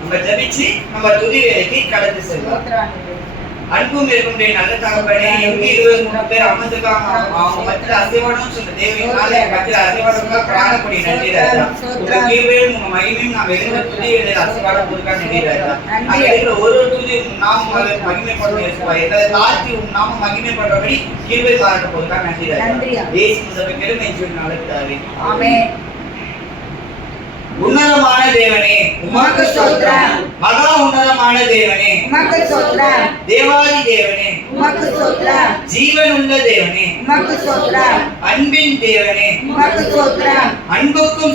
நம்ம ஜெபிச்சு நம்ம துதி வேலைக்கு கடந்து செல்வோம். அன்பும் இருக்கும்படி நல்ல தகப்பனே, எங்க 23 பேர் அமர்ந்துக்காங்க, அவங்க மத்தியில அசைவாடும் சொல்ல தேவையினால மத்தியில அசைவாடுங்க பிராணப்படி நன்றி ராஜா. உங்க கீழ்வையும் உங்க மகிமையும் நாம் எழுந்த துதி வேலையில் அசைவாடம் கொடுக்க நன்றி ராஜா. நாங்க இருக்கிற ஒரு துதி நாம மகிமைப்படுத்த எங்களை தாழ்த்தி நாம மகிமைப்படுறபடி கீழ்வை பாராட்ட கொடுக்க நன்றி ராஜா. தேசி முதல் கிழமை நடக்கிறாரு. ஆமென். உன்னதமான தேவனே உமக்கு ஸ்தோத்திரம். மகா உன்னதமான தேவனே உமக்கு ஸ்தோத்திரம். தேவாதி தேவனே உமக்கு ஸ்தோத்திரம். ஜீவனுள்ள தேவனே உமக்கு ஸ்தோத்திரம். அன்பின் தேவனே உமக்கு ஸ்தோத்திரம். அன்புக்கும்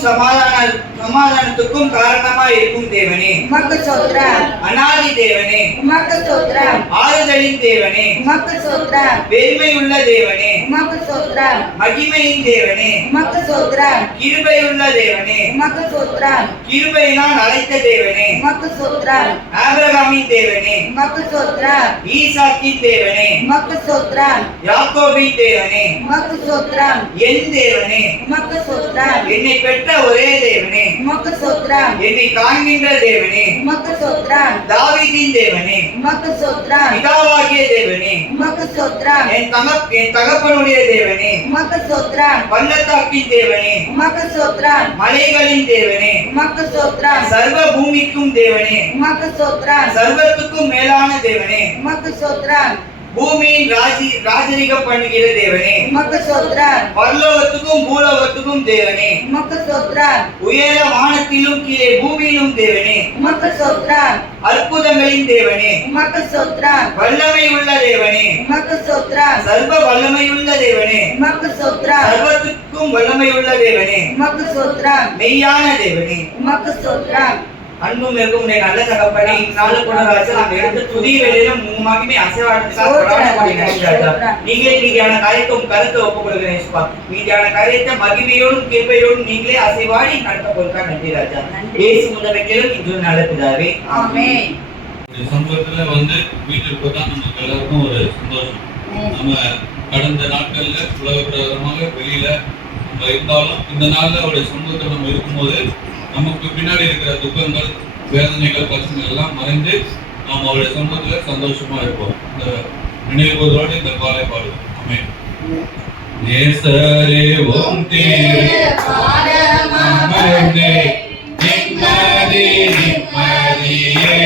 சமாதானத்துக்கும் காரணமாய் இருக்கும் தேவனே உமக்கு ஸ்தோத்திரம். அநாதி தேவனே உமக்கு ஸ்தோத்திரம். ஆறுதலின் தேவனே உமக்கு ஸ்தோத்திரம். பெருமையுள்ள தேவனே உமக்கு ஸ்தோத்திரம். மகிமையின் தேவனே உமக்கு ஸ்தோத்திரம். கிருபையுள்ள தேவனே உமக்கு ஸ்தோத்திரம். கிருபையினால் அழைத்த தேவனே உமக்கு ஸ்தோத்திரம். ஆபிரகாமின் தேவனே உமக்கு ஸ்தோத்திரம். ஈசாக்கின் தேவனே உமக்கு ஸ்தோத்திரம். யாக்கோபின் தேவனே உமக்கு ஸ்தோத்திரம். என் தேவனே உமக்கு ஸ்தோத்திரம். என்னை பெற்ற ஒரே தேவனே உமக்கு ஸ்தோத்திரம். என்னை காண்கின்ற தேவனே உமக்கு ஸ்தோத்திரம். தாவீதின் தேவனே உமக்கு ஸ்தோத்திரம். பிதாவாகிய தேவனே உமக்கு ஸ்தோத்திரம். என் தகப்பனுடைய தேவனே உமக்கு ஸ்தோத்திரம். பள்ளத்தாக்கின் தேவனே உமக்கு ஸ்தோத்திரம். மலைகளின் தேவனே உமக்கு ஸ்தோத்திரம். சர்வ பூமிக்கும் தேவனே உமக்கு ஸ்தோத்திரம். சர்வத்துக்கும் மேலான தேவனே உமக்கு ஸ்தோத்திரம். பூமியின் ராஜரிகம் பண்ணுகிற தேவனே உமக்கு ஸ்தோத்திரம். பரலோகத்துக்கும் பூலோகத்துக்கும் தேவனே உமக்கு ஸ்தோத்திரம். உயர வானத்திலும் கீழே பூமியிலும் தேவனே உமக்கு ஸ்தோத்திரம். அற்புதங்களின் தேவனே உமக்கு ஸ்தோத்திரம். வல்லமை உள்ள தேவனே உமக்கு ஸ்தோத்திரம். சர்வ வல்லமை உள்ள தேவனே உமக்கு ஸ்தோத்திரம். சர்வத்துக்கும் வல்லமை உள்ள தேவனே உமக்கு ஸ்தோத்திரம். மெய்யான தேவனே உமக்கு ஸ்தோத்திரம். அன்பும் இருக்கும் நல்ல தகப்பனே, இந்நாள் கூட ராஜா நாங்க எடுத்து துதி வேலையில மூலமாகவே அசைவாடுறதுக்காக நீதியான காரியத்தை கருத்தை ஒப்புக் கொடுக்கிறேன். மீதியான காரியத்தை மகிமையோடும் கிருபையோடும் நீங்களே அசைவாடி நடத்த கொடுக்க நன்றி ராஜா. இயேசு முதலைக்கிலும் இன்று நடக்குதாவே. ஆமென். சம்பவத்துல வீட்டிற்கு தான் நமக்கு எல்லாருக்கும் ஒரு சந்தோஷம். நம்ம கடந்த நாட்கள்ல உலக பிரகாரமாக வெளியில நம்ம இருந்தாலும் இந்த நாள்ல ஒரு சம்பவத்தில் நம்ம இருக்கும்போது நமக்கு பின்னாடி இருக்கிற துக்கங்கள், வேதனைகள், கஷ்டங்கள் எல்லாம் மறைந்து நாம் அவருடைய சம்பவத்துல சந்தோஷமா இருப்போம். இந்த நினைவுகளோடு இந்த பாலை பாடுவோம். ஆமென். நேசரே ஓம் தீரே பாதமமர்ந்தே நிம்மதி நிம்மதியே.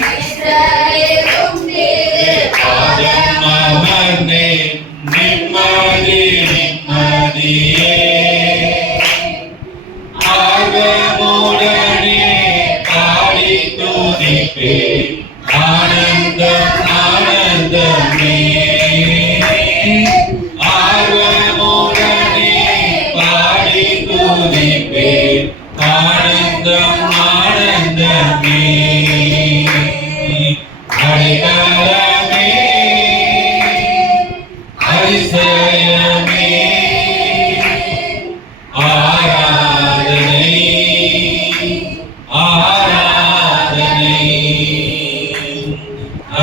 நேசரே ஓம் தீரே பாதமமர்ந்தே நிம்மதி நிம்மதியே. ஆனந்தம் ஆனந்தமே ஆர்வமுடனே பாடி துதிப்பேன். ஆனந்தம் ஆனந்தமே அடைக்கலமே அதிசயமே ஆராதனை ஆராதனை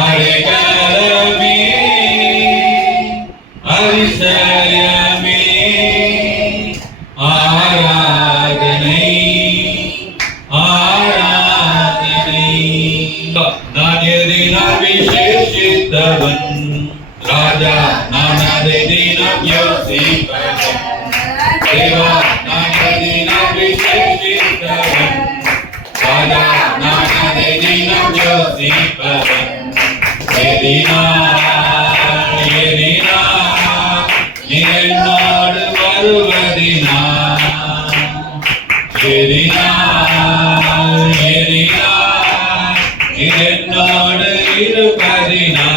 அடைக்கலமே அதிசயமே ஆராதனை ஆராதனை. நான் எதினால் விசேஷித்தவன் ராஜா, நான் அதை தினம் யோசிப்பவன். தேவா, நான் எதினால் விசேஷித்தவன் ராஜா, நான் அதை தினம் யோசிப்பவன். என்னோடு வருவதினா என்னோடு இருப்பதினா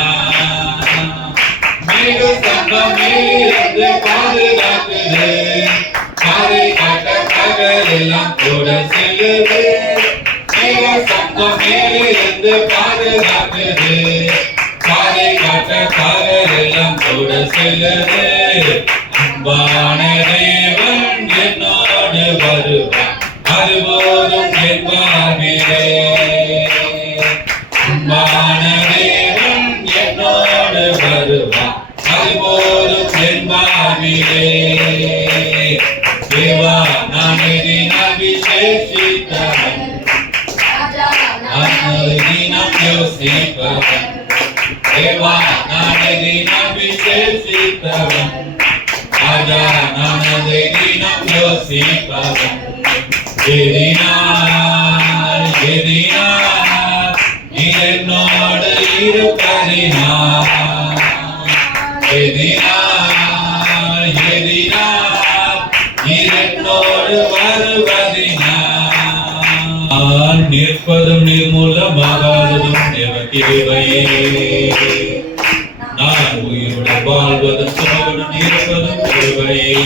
மிக சங்கமிலிருந்து பாதுகாக்குது. காரை காட்ட பகலெல்லாம் கூட செல்லுது. மிக சங்கமிலிருந்து பாதுகாக்குது. காரை காட்ட பகலெல்லாம் கூட செல்லுது. அன்பான தேவன் என்னோடு வருவான், அதுபோதும் என் வாழ்விலே. அன்பான தேவன் என்னோடு வருவான், அதுபோதும் என் வாழ்விலே. தேவா, நான் எதினால் அபிஷேஷித்தவன் அனுதினம் யோசிப்பவன் தேவா நானதினம் அபிஷேஷித்தவன் ராஜா நானதை தினம் யோசிப்பவன் எதினார் நீ என்னோடு இருப்பதினார் எதினார் நீ என்னோடு வருவதினார் நிற்பதும் நிர்மூலமாகாததும் கிருபையே நான் உயிருடன் வாழ்வதும் சுமவுடன் இருப்பதும் கிருபையே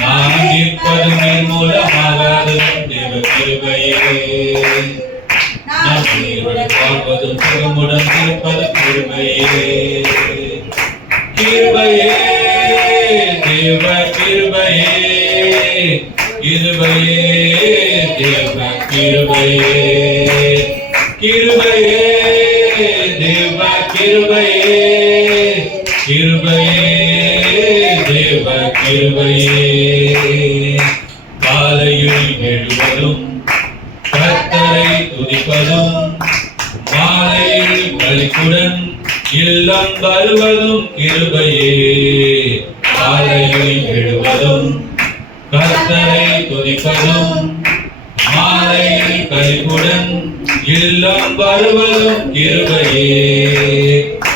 நான் நிற்பதும் நிர்மூலமாகாததும் கிருபையே நான் உயிருடன் வாழ்வதும் சுகமுடன் இருப்பதும் கிருபையே கிருபையே தேவ கிருபையே கிருபையே தேவ கிருபையே கிருபையே தேவ கிருபையே கிருபையே தேவ கிருபையே காலையில் எழுவதும் கர்த்தரை துதிப்பதும் மாலையில் களிப்புடன் இல்லம் வருவதும் கிருபையே காலையில் எழுவதும் கர்த்தரை துதிப்பதும் மாலையில் களிப்புடன் இல்லம் வருவதும் கிருபையே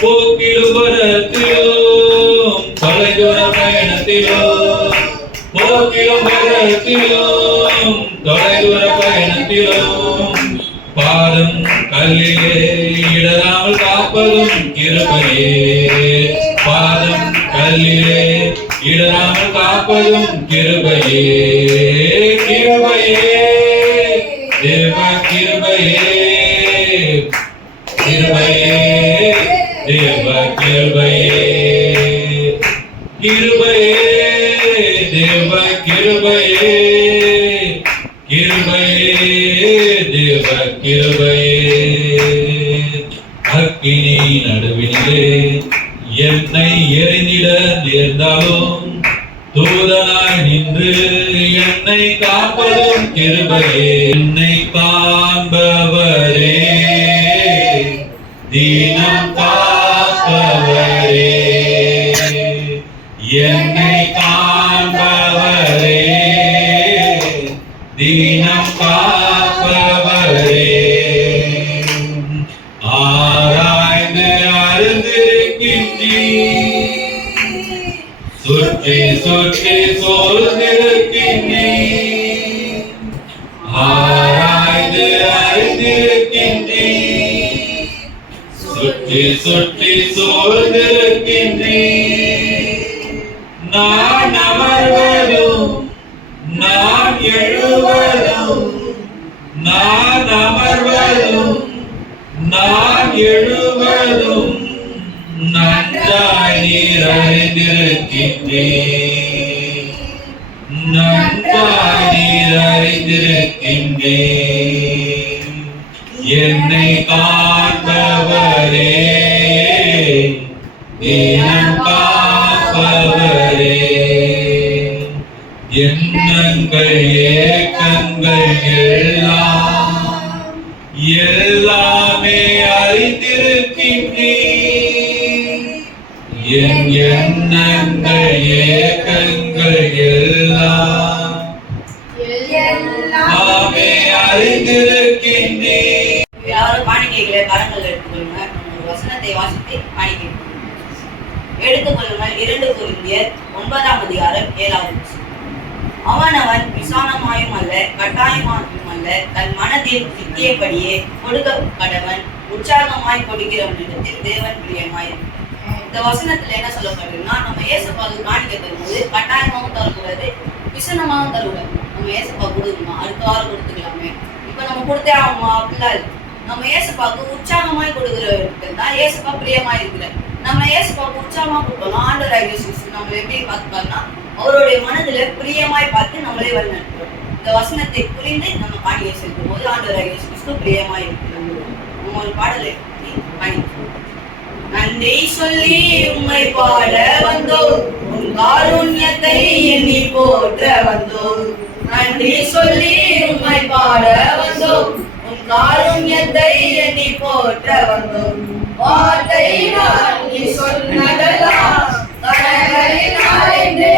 போக்கிலும் வரத்திலும் தொலைதூர பயணத்திலும் போக்கிலும் வரத்திலும் தொலைதூர பயணத்திலும் பாதம் கல்லிலே இடராமல் காப்பதும் கிருபையே பாதம் கல்லிலே இடராமல் காப்பதும் கிருபையே கிருபையே தேவ கிருபையே கிருபையே தேவ கிருபையே கிருபையே தேவ கிருபையே கிருபையே தேவ கிருபையே அக்கினி நடுவிலே என்னை எரிந்திட நேர்ந்தாலும் தூதனாய் நின்று என்னை காப்பதும் கிருபையே என்னை காண்பவரே தீனம் காப்பவரே என்னை காண்பவரே தீனம் காப்பவரே ஆராய்ந்து அறிந்திருக்கின்றீர் சுற்றி சுற்றி சோர்ந்திருக்கின்றீர் ஆராய்ந்து அறிந்திருக்கின்றீர் சுற்றி சுற்றி சோர்ந்திருக்கின்றீர் நான் அமர்வதும் நான் எழுவதும் நான் அமர்வதும் நான் எழுவதும் நன்றாய் நீர் அறிந்திருக்கின்றீர் நன்றாய் நீர் அறிந்திருக்கின்றீர் என்னை காண்பவரே தினம் காப்பவரே எண்ணங்கள் ஏக்கங்கள் எல்லாமே அறிந்திருக்கின்றீர் என் எண்ணங்கள் ஏக்கங்கள் எல்லாமே அறிந்திருக்கின்றீர். யாரும் காணிக்கைகளை கரங்கள் எடுத்துக்கொள்ளுங்கள். நம்ம ஒரு வசனத்தை வாசித்து காணிக்கை எடுத்துக்கொள்ளுங்கள். 2 கொரிந்தியர் 9:7 அவனவன் விசாலமாயும் அல்ல கட்டாயமாயும் அல்ல தன் மனதில் சித்தியபடியே கொடுக்க கடவன் உற்சாகமாய் கொடுக்கிறவனிடத்தில் தேவன் பிரியமாய். இந்த வசனத்துல என்ன சொல்லப்படுதுன்னா, நம்ம ஏசப்பாவுக்கு காணிக்கை தரும்போது கட்டாயமாகவும் தரக்கூடாது, விசனமாகவும் தரக்கூடாது. நம்ம ஏசப்பா கொடுக்கணுமா, அடுத்த வாரம் கொடுத்துக்கலாமே, இப்ப நம்ம கொடுத்தே ஆகுமா அப்படிலாம் இருக்கு. நம்ம ஏசப்பாவுக்கு உற்சாகமாய் கொடுக்கிறவர்கள் தான் ஏசப்பா பிரியமாய் இருக்கிறார். நம்ம ஏசப்பாவுக்கு உற்சாகமா கொடுக்கலாம். ஆண்டவராகிய இயேசு கிறிஸ்து நம்மளை எப்படி பார்த்துப்பாருன்னா, அவருடைய மனதுல பிரியமாய் பார்த்து நம்மளே வழிநடத்துவார். இந்த வசனத்தை புரிந்து நம்ம காணிக்கை செலுத்தும் போது ஆண்டவராகிய இயேசு கிறிஸ்து பிரியமாய் இருக்கிறார். நம்ம ஒரு பாடலை காணிக்கிறோம். நன்றி சொல்லி உம்மை பாட வந்தோம், உன் காருண்யத்தை எண்ணி போற்ற வந்தோம். நன்றி சொல்லி உம்மை பாட வந்தோம், உன் காருண்யத்தை எண்ணி போற்ற வந்தோம். வார்த்தையினால் நீ சொன்னதெல்லாம் கனகளினால் என்று